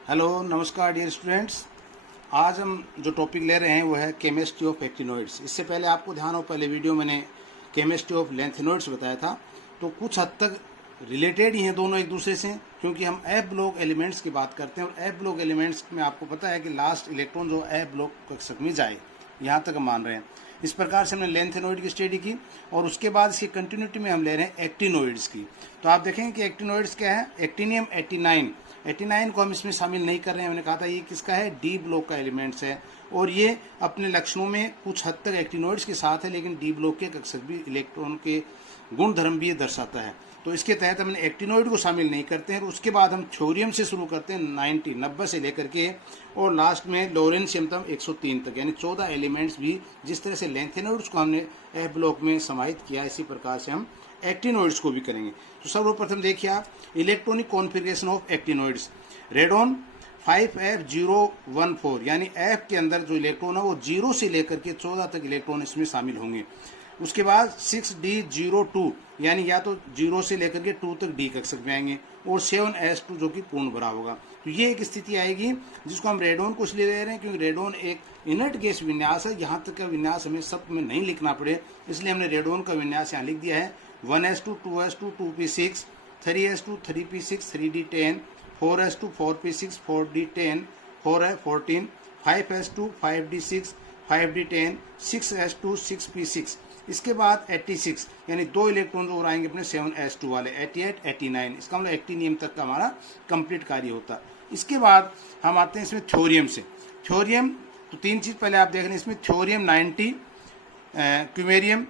Hello नमस्कार dear students. आज हम जो टॉपिक ले रहे हैं वो है केमिस्ट्री ऑफ एक्टिनोइड्स। इससे पहले आपको ध्यान हो, पहले वीडियो मैंने केमिस्ट्री ऑफ लेंथेनोइड्स बताया था, तो कुछ हद तक रिलेटेड ही हैं दोनों एक दूसरे से, क्योंकि हम एफ ब्लॉक एलिमेंट्स की बात करते हैं और एफ ब्लॉक एलिमेंट्स में आपको पता है कि लास्ट इलेक्ट्रॉन जो एफ ब्लॉक कक्षक में जाए, यहाँ तक हम मान रहे हैं। इस प्रकार से हमने लेंथेनोइड की स्टडी की और उसके बाद इसकी कंटिन्यूटी में हम ले रहे हैं एक्टिनोइड्स की। तो आप देखेंगे कि एक्टिनोइड्स क्या है। एक्टिनियम 89 को हम इसमें शामिल नहीं कर रहे हैं। मैंने कहा था ये किसका है, डी ब्लॉक का एलिमेंट्स है और ये अपने लक्षणों में कुछ हद तक एक्टिनोइड्स के साथ है, लेकिन डी ब्लॉक के कक्षक भी इलेक्ट्रॉन के गुण धर्म भी ये दर्शाता है। तो इसके तहत हमने एक्टिनोइड को शामिल नहीं करते हैं। और उसके बाद हम थ्योरियम से शुरू करते हैं 90 से लेकर के और लास्ट में लॉरेंशियम तक 103 तक, यानी 14 एलिमेंट्स भी जिस तरह से लेंथेनोइड्स को हमने एफ ब्लॉक में समाहित किया, इसी प्रकार से हम एक्टिनोइड्स को भी करेंगे। तो सर्वप्रथम देखिए आप, electronic configuration of actinoids. Radon 5f014, यानी एफ के अंदर जो इलेक्ट्रॉन है वो 0 से लेकर के 14 तक इलेक्ट्रॉन इसमें शामिल होंगे। उसके बाद 6d02, यानी या तो 0 से लेकर के 2 तक डी कक्षक में आएंगे, और 7s2 जो कि पूर्ण भरा होगा। तो ये एक स्थिति आएगी जिसको हम रेडॉन को इसलिए ले रहे हैं क्योंकि रेडॉन एक इनर्ट गैस विन्यास है। यहाँ तक का विन्यास हमें सब में नहीं लिखना पड़े, इसलिए हमने रेडॉन का विन्यास यहाँ लिख दिया है 1s2 2s2 2p6 3s2 3p6 3d10 4s2 4p6 4d10 4f14 5s2 5d6 5d10 6s2 6p6। इसके बाद 86, यानी 2 इलेक्ट्रॉन जो आएंगे अपने 7s2 वाले 88 89। इसका मतलब एक्टिनियम तक का हमारा कंप्लीट कार्य होता है। इसके बाद हम आते हैं इसमें थ्योरियम से। थ्योरियम तो 3 चीज़ पहले आप देख रहे हैं इसमें, थ्योरियम 90, क्यूमेरियम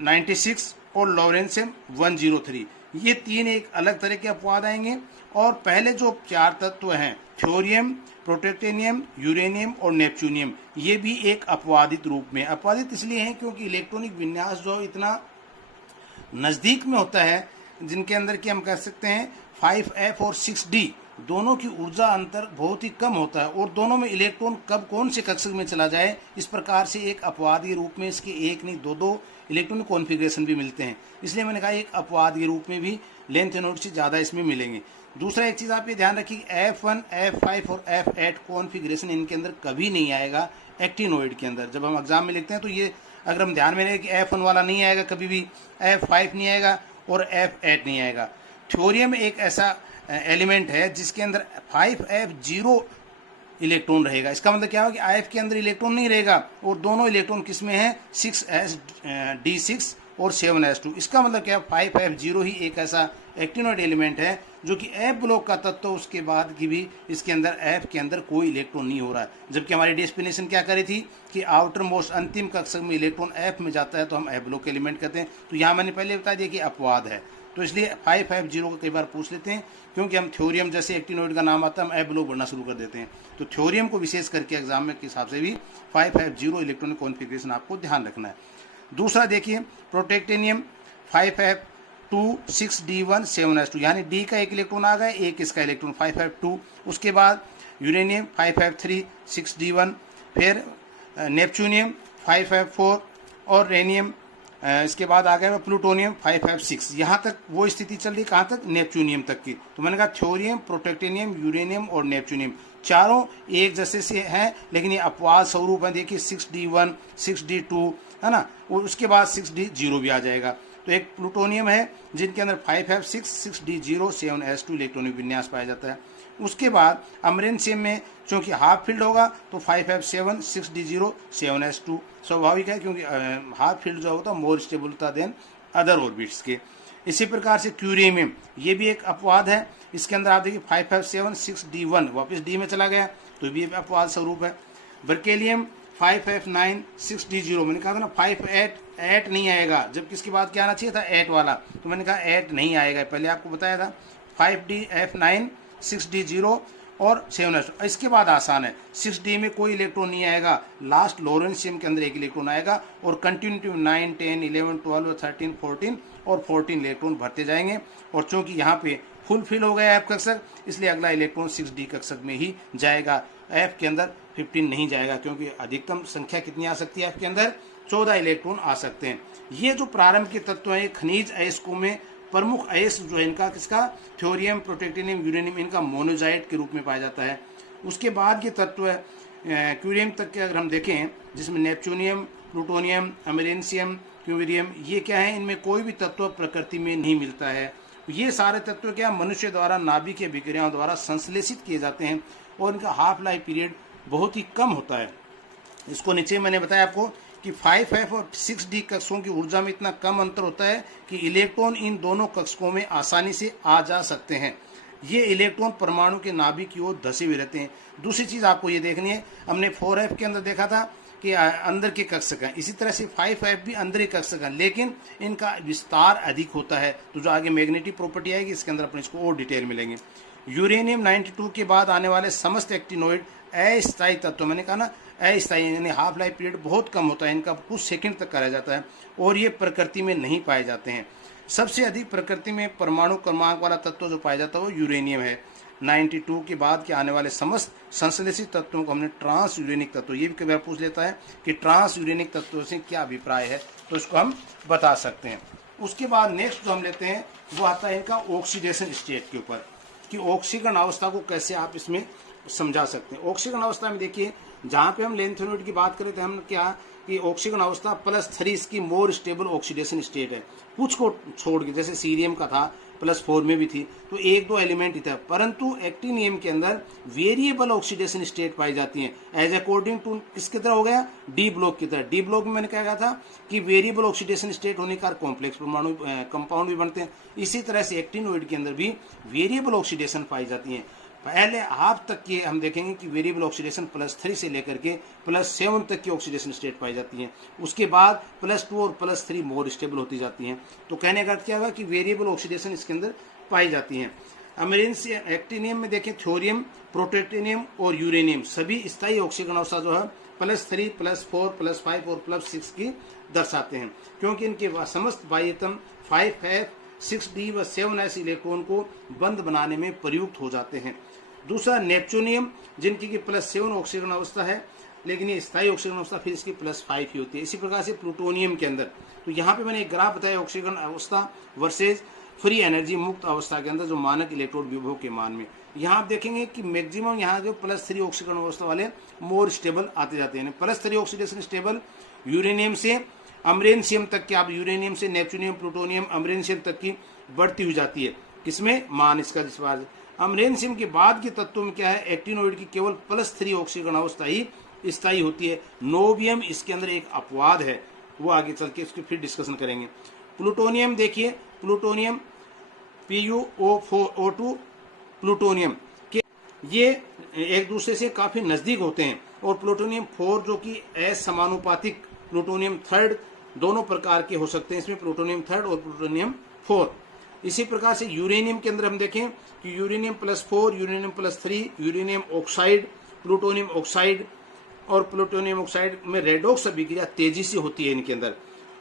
96 और लॉरेंशियम 103। ये 3 एक अलग तरह के अपवाद आएंगे। और पहले जो 4 तत्व हैं, थ्योरियम, प्रोटेक्टेनियम, यूरेनियम और नेपच्यूनियम, ये भी एक अपवादित रूप में। अपवादित इसलिए हैं क्योंकि इलेक्ट्रॉनिक विन्यास जो इतना नज़दीक में होता है, जिनके अंदर कि हम कह सकते हैं 5f और 6d दोनों की ऊर्जा अंतर बहुत ही कम होता है और दोनों में इलेक्ट्रॉन कब कौन से कक्षक में चला जाए, इस प्रकार से एक अपवाद के रूप में इसके एक नहीं दो इलेक्ट्रॉनिक कॉन्फ़िगरेशन भी मिलते हैं। इसलिए मैंने कहा एक अपवाद के रूप में भी लेंथेनोइड से ज़्यादा इसमें मिलेंगे। दूसरा एक चीज़ आप ये ध्यान रखिए, F1 F5 और F8 कॉन्फ़िगरेशन इनके अंदर कभी नहीं आएगा एक्टिनोइड के अंदर। जब हम एग्जाम में लिखते हैं तो ये अगर हम ध्यान में रखें कि F1 वाला नहीं आएगा कभी भी, F5 नहीं आएगा और F8 नहीं आएगा। थ्योरियम एक ऐसा एलिमेंट है जिसके अंदर 5f0 इलेक्ट्रॉन रहेगा। इसका मतलब क्या होगा कि IF के अंदर इलेक्ट्रॉन नहीं रहेगा और दोनों इलेक्ट्रॉन किस में है, 6sd6 और 7s2। इसका मतलब क्या, 5f0 ही एक ऐसा एक्टिनोइड एलिमेंट है जो कि एफ ब्लॉक का तत्व, उसके बाद की भी इसके अंदर एफ के अंदर कोई इलेक्ट्रॉन नहीं हो रहा है। जबकि हमारी डेफिनेशन क्या करी थी कि आउटर मोस्ट अंतिम कक्षक में इलेक्ट्रॉन एफ में जाता है तो हम एफ ब्लॉक एलिमेंट कहते हैं। तो यहाँ मैंने पहले बता दिया कि अपवाद है, तो इसलिए 5f0 को कई बार पूछ लेते हैं, क्योंकि हम थ्योरियम जैसे एक्टिनोइड का नाम आता है हम एफ ब्लॉक बढ़ना शुरू कर देते हैं। तो थ्योरियम को विशेष करके एग्जाम में के हिसाब से भी 5f0 इलेक्ट्रॉनिक कॉन्फ़िगरेशन आपको ध्यान रखना है। दूसरा देखिए, प्रोटेक्टेनियम 5f2 6d1 7s2, यानी डी का एक इलेक्ट्रॉन आ गया, एक इसका इलेक्ट्रॉन 5f2। उसके बाद यूरेनियम 5f3 6d1, फिर नेपच्यूनियम 5f4 और रेनियम, इसके बाद आ गया प्लूटोनियम 5f6। यहाँ तक वो स्थिति चल रही, कहाँ तक, नेपच्यूनियम तक की। तो मैंने कहा थ्योरियम, प्रोटेक्टेनियम, यूरेनियम और नेपच्यूनियम चारों एक जैसे से हैं, लेकिन ये अपवाद स्वरूप है। देखिए 6d1 6d2 है ना, और उसके बाद 6d0 भी आ जाएगा। तो एक प्लूटोनियम है जिनके अंदर 5f6 6d0 7s2 इलेक्ट्रॉनिक विन्यास पाया जाता है। उसके बाद अमरेंशियम में चूंकि हाफ फील्ड होगा तो 5f7 6d0 7s2 स्वाभाविक है, क्योंकि हाफ फील्ड जो होता है मोर स्टेबलता देन अदर ऑर्बिट्स के। इसी प्रकार से क्यूरियम, ये भी एक अपवाद है। इसके अंदर आप देखिए 5f7 6d1 वापस डी में चला गया, तो भी अपवाद स्वरूप है। बर्केलियम 5f9 6d0, मैंने कहा था ना 5f8 नहीं आएगा, जबकि इसके बाद क्या आना चाहिए था 8 वाला, तो मैंने कहा 8 नहीं आएगा, पहले आपको बताया था 5f9 6d0 और 7s2। इसके बाद आसान है, 6d में कोई इलेक्ट्रॉन नहीं आएगा, लास्ट लॉरेंशियम के अंदर एक इलेक्ट्रॉन आएगा और कंटिन्यूटी 9 10 11 12 13 14 और 14 इलेक्ट्रॉन भरते जाएंगे। और चूंकि यहाँ पे फुल फिल हो गया एफ कक्षक, इसलिए अगला इलेक्ट्रॉन 6d कक्षक में ही जाएगा, एफ के अंदर 15 नहीं जाएगा, क्योंकि अधिकतम संख्या कितनी आ सकती है एफ के अंदर, 14 इलेक्ट्रॉन आ सकते हैं। ये जो प्रारंभ के तत्व हैं, खनिज अयस्कों में प्रमुख अयस्क जो है इनका किसका, थ्योरियम, प्रोटेक्टिनियम, यूरेनियम, इनका मोनोजाइट के रूप में पाया जाता है। उसके बाद ये तत्व क्यूरियम तक के अगर हम देखें, जिसमें नेपच्यूनियम, प्लूटोनियम, अमेरेंसियम, क्यूरियम, ये क्या है, इनमें कोई भी तत्व प्रकृति में नहीं मिलता है। ये सारे तत्व क्या मनुष्य द्वारा नाभिकीय अभिक्रियाओं द्वारा संश्लेषित किए जाते हैं और इनका हाफ लाइफ पीरियड बहुत ही कम होता है। इसको नीचे मैंने बताया आपको कि 5F और 6D कक्षकों की ऊर्जा में इतना कम अंतर होता है कि इलेक्ट्रॉन इन दोनों कक्षकों में आसानी से आ जा सकते हैं। ये इलेक्ट्रॉन परमाणु के नाभिक की ओर धसे हुए रहते हैं। दूसरी चीज़ आपको ये देखनी है, हमने 4F के अंदर देखा था कि अंदर के कक्षक हैं, इसी तरह से 5F भी अंदर के कक्षक हैं, लेकिन इनका विस्तार अधिक होता है। तो जो आगे मैग्नेटिक प्रॉपर्टी आएगी इसके अंदर अपने इसको और डिटेल मिलेंगे। यूरेनियम 92 के बाद आने वाले समस्त एक्टिनोइड अस्थायी तत्व, मैंने कहा ना अस्थायी, यानी हाफ लाइफ पीरियड बहुत कम होता है, इनका कुछ सेकंड तक करा जाता है और ये प्रकृति में नहीं पाए जाते हैं। सबसे अधिक प्रकृति में परमाणु क्रमांक वाला तत्व जो पाया जाता है वो यूरेनियम है। 92 के बाद के आने वाले समस्त संश्लेषित तत्वों को हमने ट्रांस यूरेनिक तत्व, ये भी कभी पूछ लेता है कि ट्रांस यूरेनिक तत्वों से क्या अभिप्राय है, तो इसको हम बता सकते हैं। उसके बाद नेक्स्ट जो हम लेते हैं वो आता है इनका ऑक्सीडेशन स्टेट के ऊपर, कि ऑक्सीकरण अवस्था को कैसे आप इसमें समझा सकते हैं। ऑक्सीकरण अवस्था में देखिए, जहाँ पे हम लेंथेनोइड की बात करें तो हम क्या कि ऑक्सीकरण अवस्था +3 इसकी मोर स्टेबल ऑक्सीडेशन स्टेट है। कुछ को छोड़ के, जैसे सीरियम का था +4 में भी थी, तो 1-2 एलिमेंट ही था, परंतु एक्टिनियम के अंदर वेरिएबल ऑक्सीडेशन स्टेट पाई जाती हैं। एज अकॉर्डिंग टू किसकी तरह हो गया, डी ब्लॉक की तरह। डी ब्लॉक में मैंने क्या कहा था कि वेरिएबल ऑक्सीडेशन स्टेट होने का कॉम्प्लेक्स परमाणु कंपाउंड भी बनते हैं। इसी तरह से एक्टिनोइड के अंदर भी वेरिएबल ऑक्सीडेशन पाई जाती है। पहले हाफ तक के हम देखेंगे कि वेरिएबल ऑक्सीडेशन +3 से लेकर के +7 तक की ऑक्सीडेशन स्टेट पाई जाती है। उसके बाद +2 और +3 मोर स्टेबल होती जाती हैं। तो कहने का अर्थ क्या होगा कि वेरिएबल ऑक्सीडेशन इसके अंदर पाई जाती हैं। अमेरेंसियम एक्टिनियम में देखें, थ्योरियम, प्रोटेक्टिनियम और यूरेनियम सभी स्थायी ऑक्सीकरण अवस्था जो है +3, +4, +5 और +6 की दर्शाते हैं, क्योंकि इनके समस्त बाह्यतम 5F, 6D व 7S इलेक्ट्रॉन को बंद बनाने में प्रयुक्त हो जाते हैं। दूसरा नेपच्यूनियम, जिनकी की +7 ऑक्सीकरण अवस्था है, लेकिन ये स्थायी ऑक्सीकरण अवस्था फिर इसकी +5 ही होती है। इसी प्रकार से प्लूटोनियम के अंदर, तो यहाँ पे मैंने एक ग्राफ बताया ऑक्सीकरण अवस्था वर्सेज फ्री एनर्जी मुक्त अवस्था के अंदर जो मानक इलेक्ट्रोड विभव के मान में, यहाँ आप देखेंगे कि मैक्सिमम यहाँ जो +3 ऑक्सीकरण अवस्था वाले मोर स्टेबल आते जाते हैं। +3 ऑक्सीडेशन स्टेबल यूरेनियम से अमरेंसियम तक की, आप यूरेनियम से नेपच्यूनियम, प्लूटोनियम, अमरेंसियम तक की बढ़ती हुई जाती है। किसमें, मान इसका जिस बार अमरेंसियम के बाद के तत्वों में क्या है, एक्टिनोइड की केवल +3 ऑक्सीकरण अवस्था ही स्थायी होती है। नोबियम इसके अंदर एक अपवाद है, वो आगे चल के इसकी फिर डिस्कशन करेंगे। प्लूटोनियम देखिए, प्लूटोनियम PuO2 प्लूटोनियम के ये एक दूसरे से काफी नजदीक होते हैं, और प्लूटोनियम 4 जो कि असमानुपातिक प्लूटोनियम 3 दोनों प्रकार के हो सकते हैं, इसमें प्लूटोनियम 3 और प्लूटोनियम 4। इसी प्रकार से यूरेनियम के अंदर हम देखें कि uranium +4, uranium +3, uranium oxide, plutonium oxide, और प्लूटोनियम ऑक्साइड में रेडॉक्स अभिक्रिया तेजी से होती है इनके अंदर,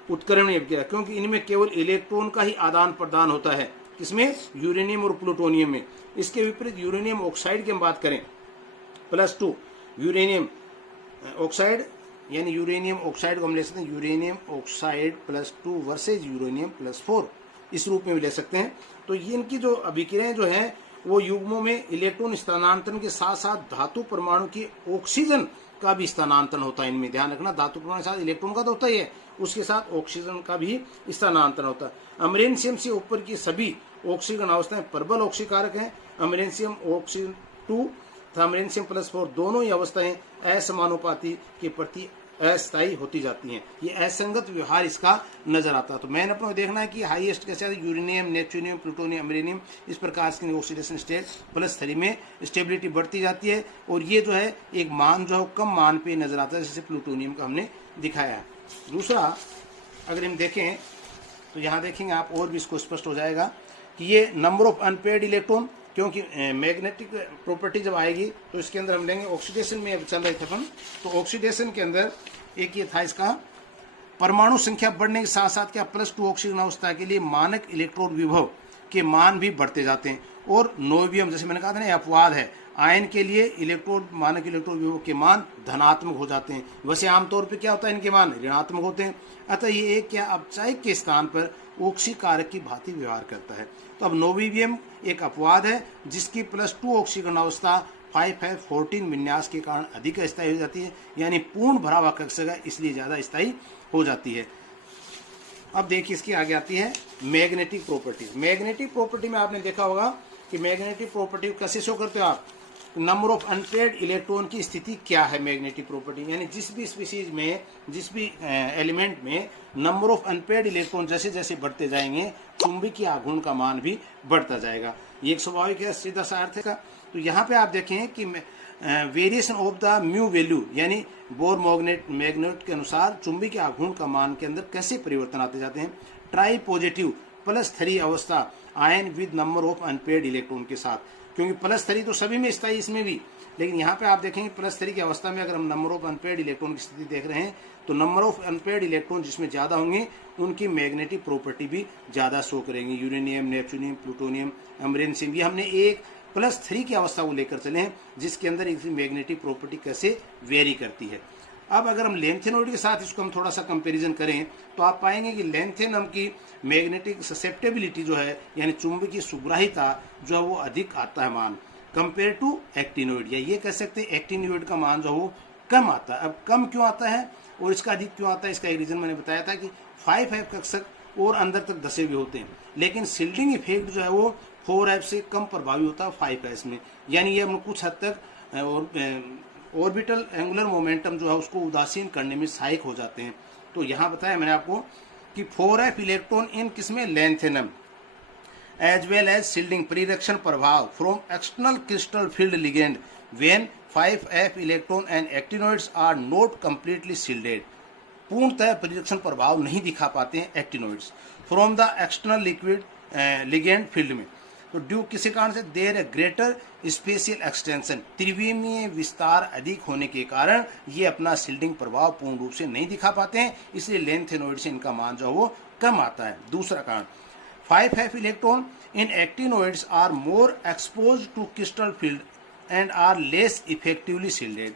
उत्कर्षण अभिक्रिया, क्योंकि इनमें केवल इलेक्ट्रॉन का ही आदान प्रदान होता है। किसमें, यूरेनियम और प्लूटोनियम में। इसके विपरीत यूरेनियम ऑक्साइड की हम बात करें, +2 यूरेनियम ऑक्साइड, यानी यूरेनियम ऑक्साइड को हम ले सकते हैं यूरेनियम ऑक्साइड +2 वर्सेज यूरेनियम +4, इस रूप में भी ले सकते हैं। तो ये इनकी जो अभिक्रियाएं जो हैं वो युग्मों में इलेक्ट्रॉन स्थानांतरण के साथ साथ धातु परमाणु की ऑक्सीजन का भी स्थानांतरण होता है। इनमें ध्यान रखना, धातु परमाणु के साथ इलेक्ट्रॉन का तो होता ही है, उसके साथ ऑक्सीजन का भी स्थानांतरण होता है। अमरेंसियम से ऊपर की सभी ऑक्सीकरण अवस्थाएं प्रबल ऑक्सीकारक हैं। अमरेंसियम ऑक्सीजन 2 तथा अमरेंसियम +4 दोनों ही अवस्थाएं असमानुपाती के प्रति अस्थायी होती जाती हैं। ये असंगत व्यवहार इसका नजर आता है। तो मैंने अपने देखना है कि हाईएस्ट कैसे आता है, यूरेनियम, नेपच्यूनियम, प्लूटोनियम, अमरेनियम, इस प्रकार की ऑक्सीडेशन स्टेट +3 में स्टेबिलिटी बढ़ती जाती है, और ये जो है एक मान जो है कम मान पे नजर आता है, जैसे प्लूटोनियम का हमने दिखाया है। दूसरा अगर हम देखें तो यहाँ देखेंगे आप और भी इसको स्पष्ट हो जाएगा कि ये नंबर ऑफ अनपेयर्ड इलेक्ट्रॉन, क्योंकि मैग्नेटिक प्रॉपर्टी जब आएगी तो इसके अंदर हम लेंगे ऑक्सीडेशन में अब चल रहे थे अपन, तो ऑक्सीडेशन के अंदर एक ये था इसका परमाणु संख्या बढ़ने के साथ साथ क्या +2 ऑक्सीजन अवस्था के लिए मानक इलेक्ट्रोड विभव के मान भी बढ़ते जाते हैं। और नोबियम, जैसे मैंने कहा था ना, अपवाद है, आयन के लिए इलेक्ट्रोड मानक इलेक्ट्रोड विभव के मान धनात्मक हो जाते हैं, वैसे आमतौर पर क्या होता है, इनके मान ऋणात्मक होते हैं। अतः ये एक क्या अपचायक के स्थान पर ऑक्सी कारक की भांति व्यवहार करता है। तो अब नोविबियम एक अपवाद है जिसकी +2 ऑक्सीकरण अवस्था 5F14 विन्यास के कारण अधिक स्थायी हो जाती है, यानी पूर्ण भरा हुआ कक्षक है इसलिए ज्यादा स्थायी हो जाती है। अब देखिए इसकी आगे आती है मैग्नेटिक प्रॉपर्टी। मैग्नेटिक प्रॉपर्टी में आपने देखा होगा कि मैग्नेटिक प्रॉपर्टी कैसे शो करते हो आप, नंबर ऑफ अनपेयर्ड इलेक्ट्रॉन की स्थिति क्या है मैग्नेटिक प्रॉपर्टी, यानी जिस भी स्पीसीज में, जिस भी एलिमेंट में नंबर ऑफ अनपेयर्ड इलेक्ट्रॉन जैसे जैसे बढ़ते जाएंगे चुंबकीय आघूर्ण का मान भी बढ़ता जाएगा। ये एक स्वाभाविक है, सीधा सा अर्थ है। तो यहाँ पे आप देखें कि variation of the mu value यानी बोर मैग्नेट के अनुसार चुंबकीय आघूर्ण का मान के अंदर कैसे परिवर्तन आते जाते हैं। ट्राई पॉजिटिव +3 अवस्था ion with number of unpaired electron के साथ, क्योंकि +3 तो सभी में स्थायी, इसमें भी, लेकिन यहाँ पे आप देखेंगे +3 की अवस्था में अगर हम नंबर ऑफ अनपेयर्ड इलेक्ट्रॉन की स्थिति देख रहे हैं तो नंबर ऑफ अनपेयर्ड इलेक्ट्रॉन जिसमें ज्यादा होंगे उनकी मैग्नेटिक प्रॉपर्टी भी ज्यादा शो करेंगी। यूरेनियम, नेपच्यूनियम, प्लूटोनियम, अमरेनियम, ये हमने एक +3 की अवस्था को लेकर चले हैं जिसके अंदर इसकी मैग्नेटिक प्रॉपर्टी कैसे वेरी करती है। अब अगर हम लेंथेनॉइड के साथ इसको हम थोड़ा सा कंपैरिजन करें तो आप पाएंगे कि लेंथेनम की मैग्नेटिक ससेप्टेबिलिटी जो है यानी चुंबकीय सुग्राहिता जो है वो अधिक आता है मान कंपेयर टू एक्टिनोइड, या ये कह सकते हैं एक्टिनोइड का मान जो वो कम आता है। अब कम क्यों आता है और इसका अधिक क्यों आता है, इसका एक रीजन मैंने बताया था कि 5F कक्षक और अंदर तक धसे हुए होते हैं, लेकिन सिल्डिंग इफेक्ट जो है वो 4F से कम प्रभावी होता है 5S में, यानी ये हम कुछ हद तक ऑर्बिटल एंगुलर मोमेंटम जो है उसको उदासीन करने में सहायक हो जाते हैं। तो यहाँ बताया मैंने आपको कि 4F इलेक्ट्रॉन इन किसमें, lanthanum, as well as shielding परिरक्षण प्रभाव from external crystal field ligand when 5F electron and actinoids are not completely shielded, पूर्णतः परिरक्षण प्रभाव नहीं दिखा पाते हैं actinoids from the external liquid ligand field में। तो ड्यू किसी कारण से there a greater spatial extension, त्रिविमीय विस्तार अधिक होने के कारण ये अपना शिल्डिंग प्रभाव पूर्ण रूप से नहीं दिखा पाते हैं, इसलिए लेंथेनोइड से इनका मान जो वो कम आता है। दूसरा कारण 5F electron in actinoids are more expose to crystal field and are less effectively shielded.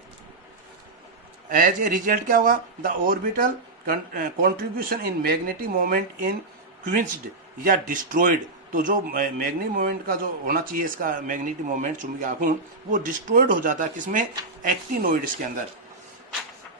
As a result क्या हुआ, the orbital contribution in magnetic moment in quenched या डिस्ट्रॉयड, तो जो मैग्नेटिक मोमेंट का जो होना चाहिए इसका मैग्नेटिक मोमेंट चुंबकीय आघूर्ण वो डिस्ट्रॉयड हो जाता है किसमें, एक्टिनोइड्स के अंदर।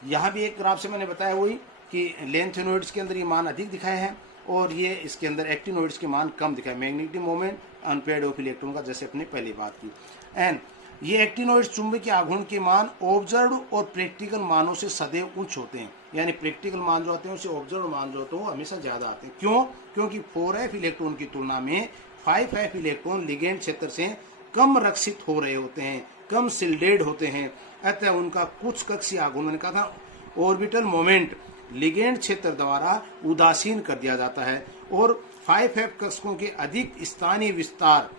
यहाँ भी एक ग्राफ से मैंने बताया वही कि लेंथेनोइड्स के अंदर ये मान अधिक दिखाए हैं और ये इसके अंदर एक्टिनोइड्स के मान कम दिखाए, magnetic moment unpaired of electron का, जैसे अपने पहले बात की। एंड ये एक्टिनोइड्स चुंबकीय आघूर्ण के मान ऑब्जर्व और प्रैक्टिकल मानों से सदैव उच्च होते हैं, यानी प्रैक्टिकल मान जो आते हैं उससे ऑब्जर्व मान जो होते हैं वो हमेशा ज्यादा आते हैं। क्यों, क्योंकि 4F इलेक्ट्रॉन की तुलना में 5F इलेक्ट्रॉन लिगेंड क्षेत्र से कम रक्षित हो रहे होते हैं, कम शिल्डेड होते हैं, अतः उनका कुछ कक्षीय आघूर्ण, मैंने कहा था ऑर्बिटल मोमेंट लिगेंड क्षेत्र द्वारा उदासीन कर दिया जाता है और 5F कक्षकों के अधिक स्थानीय विस्तार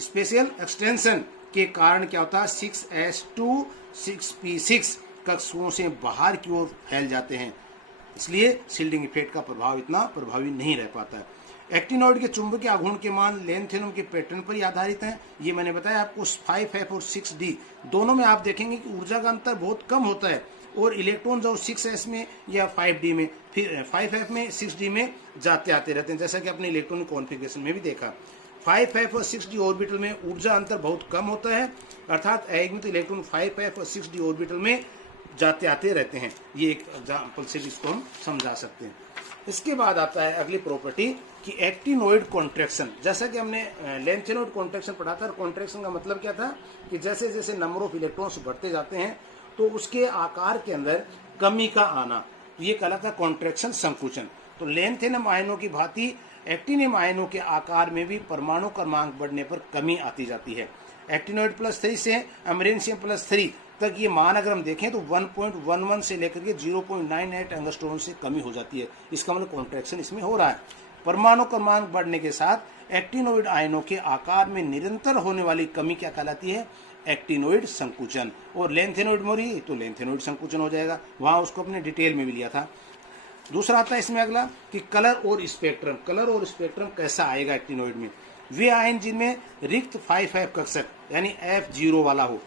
स्पेशल एक्सटेंशन के कारण क्या होता है 6S2 6P6 कक्षकों से बाहर की ओर फैल जाते हैं, इसलिए शिल्डिंग इफेक्ट का प्रभाव इतना प्रभावी नहीं रह पाता है। एक्टिनोइड के चुंबकीय आघूर्ण के मान लेंथेनम के पैटर्न पर ही आधारित हैं। ये मैंने बताया आपको 5F और 6D दोनों में आप देखेंगे कि ऊर्जा का अंतर बहुत कम होता है और इलेक्ट्रॉन जो 6S में या 5D में, फिर 5F में 6D में जाते आते रहते हैं, जैसा कि अपने इलेक्ट्रॉनिक कॉन्फ़िगरेशन में भी देखा। 5F और 6D ऑर्बिटल में ऊर्जा अंतर बहुत कम होता है, अर्थात अयस्क इलेक्ट्रॉन 5F और 6D ऑर्बिटल में जाते आते रहते हैं। ये एक एग्जाम्पल से इसको हम समझा सकते हैं। इसके बाद आता है अगली प्रॉपर्टी कि एक्टिनोइड कॉन्ट्रैक्शन। जैसा कि हमने लेंथेनोइड कॉन्ट्रैक्शन पढ़ा था, कॉन्ट्रैक्शन का मतलब क्या था कि जैसे जैसे नंबर ऑफ इलेक्ट्रॉन्स बढ़ते जाते हैं तो उसके आकार के अंदर कमी का आना, ये कहलाता है कॉन्ट्रैक्शन, संकुचन। तो लेंथेनम आयनों की भांति एक्टिनियम आयनों के आकार में भी परमाणु क्रमांक बढ़ने पर कमी आती जाती है। एक्टिनोइड +3 से अमरेनियम +3 तक ये मान अगर हम देखें तो 1.11 से लेकर के 0.98 एंगस्ट्रॉम से कमी हो जाती है, इसका मतलब कॉन्ट्रैक्शन इसमें हो रहा है। परमाणु क्रमांक बढ़ने के साथ एक्टिनोइड आयनों के आकार में निरंतर होने वाली कमी क्या कहलाती है, एक्टिनोइड संकुचन। और लेंथेनोइड में हो रही है तो लेंथेनोइड संकुचन हो जाएगा, वहां उसको अपने डिटेल में भी लिया था। दूसरा आता है इसमें अगला कि कलर और स्पेक्ट्रम। कलर और स्पेक्ट्रम कैसा आएगा एक्टिनोइड में, वे आयन जिनमें रिक्त 5F कक्षक यानी F0 वाला हो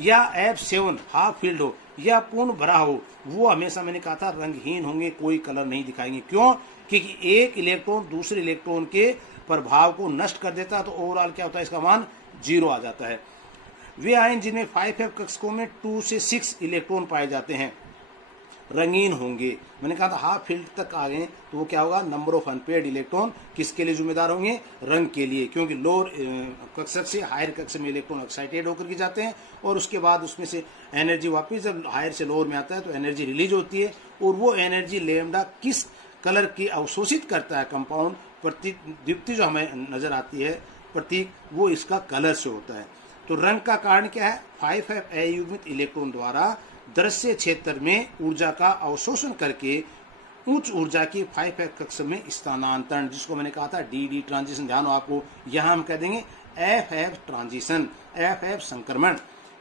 या F7 हाफ फील्ड हो या पूर्ण भरा हो, वो हमेशा मैंने कहा था रंगहीन होंगे, कोई कलर नहीं दिखाएंगे। क्यों, क्योंकि एक इलेक्ट्रॉन दूसरे इलेक्ट्रॉन के प्रभाव को नष्ट कर देता है, तो ओवरऑल क्या होता है, इसका मान 0 आ जाता है। वे आयन जिनमें 5f कक्षकों में 2 से 6 इलेक्ट्रॉन पाए जाते हैं रंगीन होंगे। मैंने कहा था हाफ फील्ड तक आ गए तो वो क्या होगा, नंबर ऑफ अनपेयर्ड इलेक्ट्रॉन किसके लिए जिम्मेदार होंगे, रंग के लिए, क्योंकि लोअर कक्षक से हायर कक्षक में इलेक्ट्रॉन एक्साइटेड होकर के जाते हैं और उसके बाद उसमें से एनर्जी वापस जब हायर से लोअर में आता है तो एनर्जी रिलीज होती है, और वो एनर्जी लैम्डा किस कलर की अवशोषित करता है कंपाउंड, प्रतीक दीप्ति जो हमें नजर आती है प्रतीक, वो इसका कलर से होता है। तो रंग का कारण क्या है, 5f अयुग्मित इलेक्ट्रॉन द्वारा दृश्य क्षेत्र में ऊर्जा का अवशोषण करके उच्च ऊर्जा की 5f कक्षा में स्थानांतरण, जिसको मैंने कहा था डी ट्रांजिशन, ध्यान हो आपको, यहाँ हम कह देंगे FF ट्रांजिशन, FF संक्रमण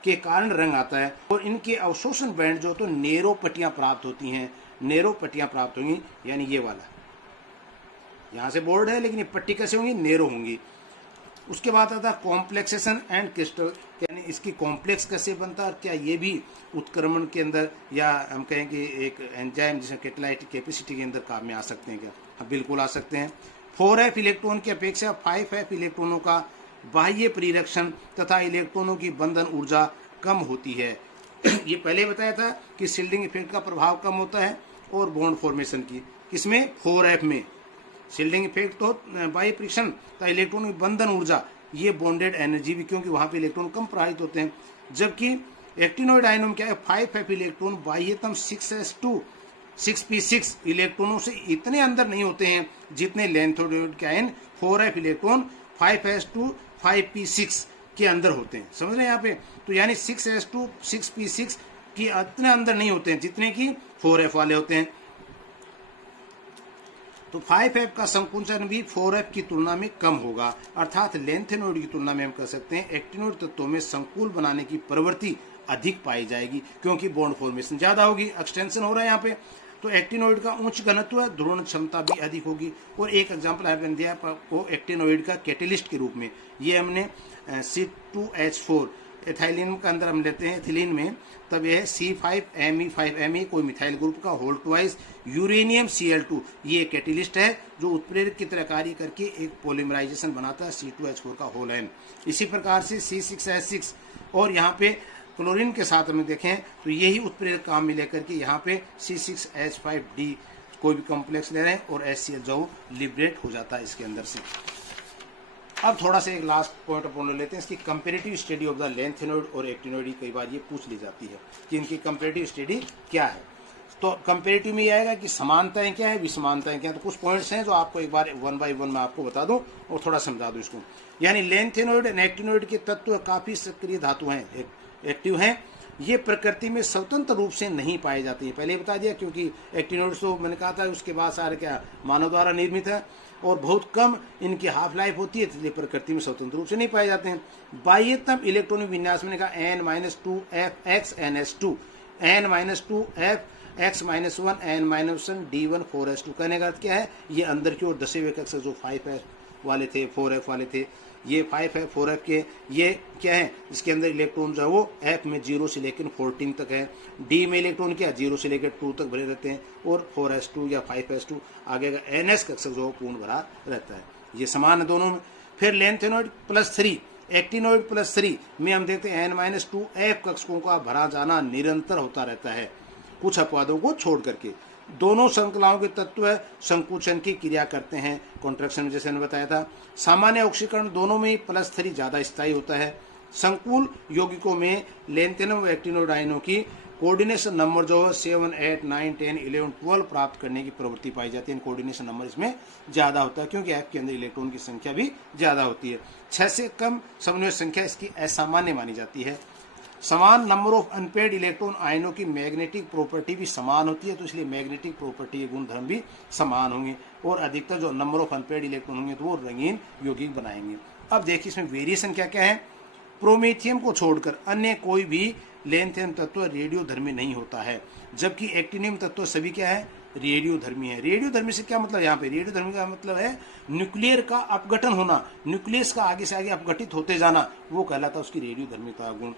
के कारण रंग आता है। और इनके अवशोषण बैंड जो तो नेरो पट्टियां प्राप्त होती हैं, नेरो पट्टियां प्राप्त होंगी, यानी ये वाला यहाँ से बोर्ड है लेकिन ये पट्टी कैसे होंगी, नेरो होंगी। उसके बाद आता है कॉम्प्लेक्सेशन एंड क्रिस्टल, यानी इसकी कॉम्प्लेक्स कैसे बनता है, क्या ये भी उत्क्रमण के अंदर, या हम कहें कि एक एंजाइम जिसमें कैटालाइटिक कैपेसिटी के अंदर काम में आ सकते हैं क्या, हाँ बिल्कुल आ सकते हैं। 4f इलेक्ट्रॉन की अपेक्षा 5f इलेक्ट्रॉनों का बाह्य परिरक्षण तथा इलेक्ट्रॉनों की बंधन ऊर्जा कम होती है। ये पहले बताया था कि शिल्डिंग इफेक्ट का प्रभाव कम होता है और बॉन्ड फॉर्मेशन की, किसमें, 4f में। शिल्डिंग इफेक्ट तो बाह्य परीक्षण तथा इलेक्ट्रॉन की बंधन ऊर्जा, ये बॉन्डेड एनर्जी भी, क्योंकि वहां पे इलेक्ट्रॉन कम प्रवाहित होते हैं। जबकि एक्टिनोइड आयनों में क्या है, 5f इलेक्ट्रॉन बाह्यतम 6s2 6p6 इलेक्ट्रॉनों से इतने अंदर नहीं होते हैं जितने लेंथोइड के ion 4f electron 5s2 5p6 के अंदर होते हैं। समझ रहे हैं यहाँ पे, तो यानी 6s2 6p6 की इतने अंदर नहीं होते हैं जितने की 4f वाले होते हैं। तो 5f का संकुचन भी 4f की तुलना में कम होगा, अर्थात लेंथेनोइड की तुलना में हम कह सकते हैं एक्टिनोइड तत्वों में संकुल बनाने की प्रवृत्ति अधिक पाई जाएगी, क्योंकि बॉन्ड फॉर्मेशन ज्यादा होगी, एक्सटेंशन हो रहा है यहाँ पे। तो एक्टिनोइड का उच्च घनत्व है, ध्रुवण क्षमता भी अधिक होगी। और एक एग्जाम्पल आपने दिया आपको एक्टिनोइड का कैटेलिस्ट के रूप में, ये हमने C2H4 एथाइलिन के अंदर हम लेते हैं एथिलीन में, तब यह C5Me5Me कोई मिथाइल ग्रुप का होल ट्वाइस यूरेनियम Cl2, ये कैटेलिस्ट है जो उत्प्रेरक की तरह कार्य करके एक पॉलीमराइजेशन बनाता है C2H4 का होल एन। इसी प्रकार से C6H6 और यहाँ पे क्लोरीन के साथ हम देखें तो यही उत्प्रेरक काम में लेकर के यहाँ पे C6H5D कोई भी कॉम्प्लेक्स ले रहे हैं और HCl जो लिबरेट हो जाता है इसके अंदर से। अब थोड़ा सा एक लास्ट पॉइंट अपन लेते हैं, इसकी comparative study of the lanthanoid और एक्टिनोइड, कई बार ये पूछ ली जाती है कि इनकी कंपेरेटिव स्टडी क्या है। तो कंपेरेटिव में ये आएगा कि समानताएं क्या है, विसमानताएं क्या है। तो कुछ पॉइंट्स हैं जो आपको एक बार 1 by 1 मैं आपको बता दूं और थोड़ा समझा दूं इसको। यानी लेंथेनोइड एंड एक्टिनोइड के तत्व काफी सक्रिय धातु हैं, एक्टिव हैं, ये प्रकृति में स्वतंत्र रूप से नहीं पाए जाते हैं, पहले ही बता दिया, क्योंकि एक्टिनोइड तो मैंने कहा था उसके बाद सारे क्या मानव द्वारा निर्मित है और बहुत कम इनकी हाफ लाइफ होती है, इसलिए प्रकृति में स्वतंत्र रूप से नहीं पाए जाते हैं। बाह्यतम इलेक्ट्रॉनिक विन्यास मैंने कहा N-2FXNS2 N-2FX-1 N-1D1 कहने का अर्थ क्या है, ये अंदर की ओर दसे हुए कक्षक जो 5f वाले थे 4f वाले थे, ये 5f 4f के ये क्या है, इसके अंदर इलेक्ट्रॉन जो है वो f में 0 से लेकर 14 तक है, d में इलेक्ट्रॉन क्या 0 से लेकर 2 तक भरे रहते हैं, और 4s2 या 5s2 आगे का ns कक्षक जो पूर्ण भरा रहता है, ये समान है दोनों में। फिर लेंथेनोइड +3 एक्टिनोइड +3 में हम देखते हैं N-2f कक्षकों का भरा जाना निरंतर होता रहता है, कुछ अपवादों को छोड़ करके। दोनों श्रृंखलाओं के तत्व संकुचन की क्रिया करते हैं, कॉन्ट्रैक्शन जैसे मैंने बताया था। सामान्य ऑक्सीकरण दोनों में +3 ज्यादा स्थायी होता है। संकुल यौगिकों में लेंथेनम व एक्टिनोइड आयनों की कोऑर्डिनेशन नंबर जो 7, 8, 9, 10, 11, 12 प्राप्त करने की प्रवृत्ति पाई जाती है। कोऑर्डिनेशन नंबर इसमें ज्यादा होता है क्योंकि एफ के अंदर इलेक्ट्रॉन की संख्या भी ज्यादा होती है। 6 से कम समन्वय संख्या इसकी असामान्य मानी जाती है। समान नंबर ऑफ अनपेयर्ड इलेक्ट्रॉन आयनों की मैग्नेटिक प्रॉपर्टी भी समान होती है, तो इसलिए मैग्नेटिक प्रॉपर्टी गुणधर्म भी समान होंगे, और अधिकतर जो नंबर ऑफ अनपेयर्ड इलेक्ट्रॉन होंगे तो वो रंगीन यौगिक बनाएंगे। अब देखिए इसमें वेरिएशन क्या क्या है। प्रोमेथियम को छोड़कर अन्य कोई भी लेंथेन तत्व रेडियोधर्मी नहीं होता है, जबकि एक्टिनियम तत्व सभी क्या है, रेडियोधर्मी है। रेडियोधर्मी से क्या मतलब, यहाँ पे रेडियोधर्मी का मतलब है न्यूक्लियर का अपघटन होना, न्यूक्लियस का आगे से आगे अपघटित होते जाना, वो कहलाता है उसकी रेडियोधर्मिता गुण।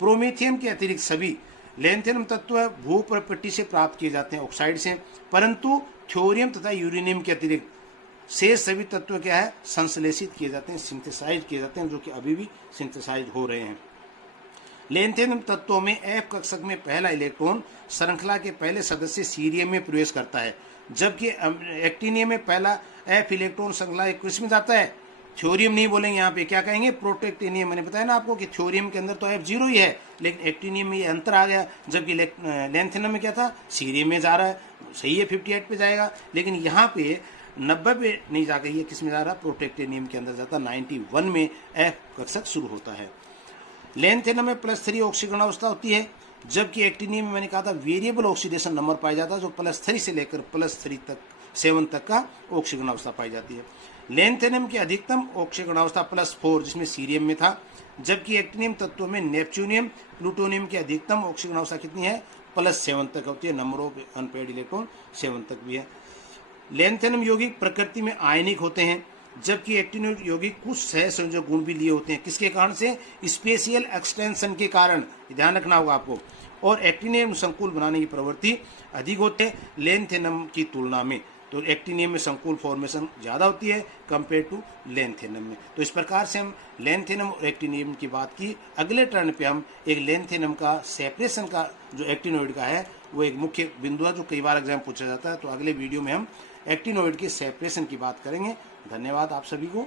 प्रोमेथियम के अतिरिक्त सभी लेंथेनम तत्व भूप्रपट्टी से प्राप्त किए जाते हैं, ऑक्साइड से, परंतु थ्योरियम तथा यूरेनियम के अतिरिक्त शेष सभी तत्व क्या है, संश्लेषित किए जाते हैं, सिंथेसाइज किए जाते हैं, जो कि अभी भी सिंथेसाइज हो रहे हैं। लेंथेनम तत्वों में F कक्षक में पहला इलेक्ट्रॉन श्रृंखला के पहले सदस्य सीरियम में प्रवेश करता है, जबकि एक्टिनियम में पहला F इलेक्ट्रॉन श्रृंखला किस में जाता है, थ्योरियम नहीं बोलेंगे, यहाँ पे क्या कहेंगे, प्रोटेक्टिनियम। मैंने बताया ना आपको कि थ्योरियम के अंदर तो F0 ही है, लेकिन एक्टिनियम में ये अंतर आ गया, जबकि लेंथेनम में क्या था, सीरियम में जा रहा है, सही है 58 पे जाएगा, लेकिन यहाँ पे 90 पे नहीं जाकर ये किस में जा रहा, प्रोटेक्टिनियम के अंदर जाता, 91 में F कक्षक शुरू होता है। लेंथेनम में +3 ऑक्सीकरण अवस्था होती है, जबकि एक्टिनियम में मैंने कहा था वेरिएबल ऑक्सीडेशन नंबर पाया जाता है, जो +3 से लेकर +3 तक 7 तक का ऑक्सीकरण अवस्था पाई जाती है। लेंथेनम की अधिकतम ऑक्सीकरण अवस्था +4 जिसमें सीरियम में था, जबकि एक्टिनियम तत्वों में नेपच्यूनियम प्लूटोनियम की अधिकतम ऑक्सीकरण अवस्था कितनी है, +7 तक होती है, नंबर ऑफ अनपेयर्ड इलेक्ट्रॉन 7 तक भी है। लेंथेनम यौगिक प्रकृति में आयनिक होते हैं, जबकि एक्टिनियम यौगिक कुछ सहसंयोजक गुण भी लिए होते हैं, किसके कारण से, स्पेशियल एक्सटेंशन के कारण, ध्यान रखना होगा आपको, और एक्टिनियम संकुल बनाने की प्रवृत्ति अधिक होते हैं लेंथेनम की तुलना में। तो एक्टिनियम में संकुल फॉर्मेशन ज़्यादा होती है कंपेयर टू लेंथेनम में। तो इस प्रकार से हम लेंथेनम और एक्टिनियम की बात की। अगले टर्न पे हम एक लेंथेनम का सेपरेशन का जो एक्टिनोइड का है वो एक मुख्य बिंदु है, जो कई बार एग्जाम पूछा जाता है। तो अगले वीडियो में हम एक्टिनोइड के सेपरेशन की बात करेंगे। धन्यवाद आप सभी को।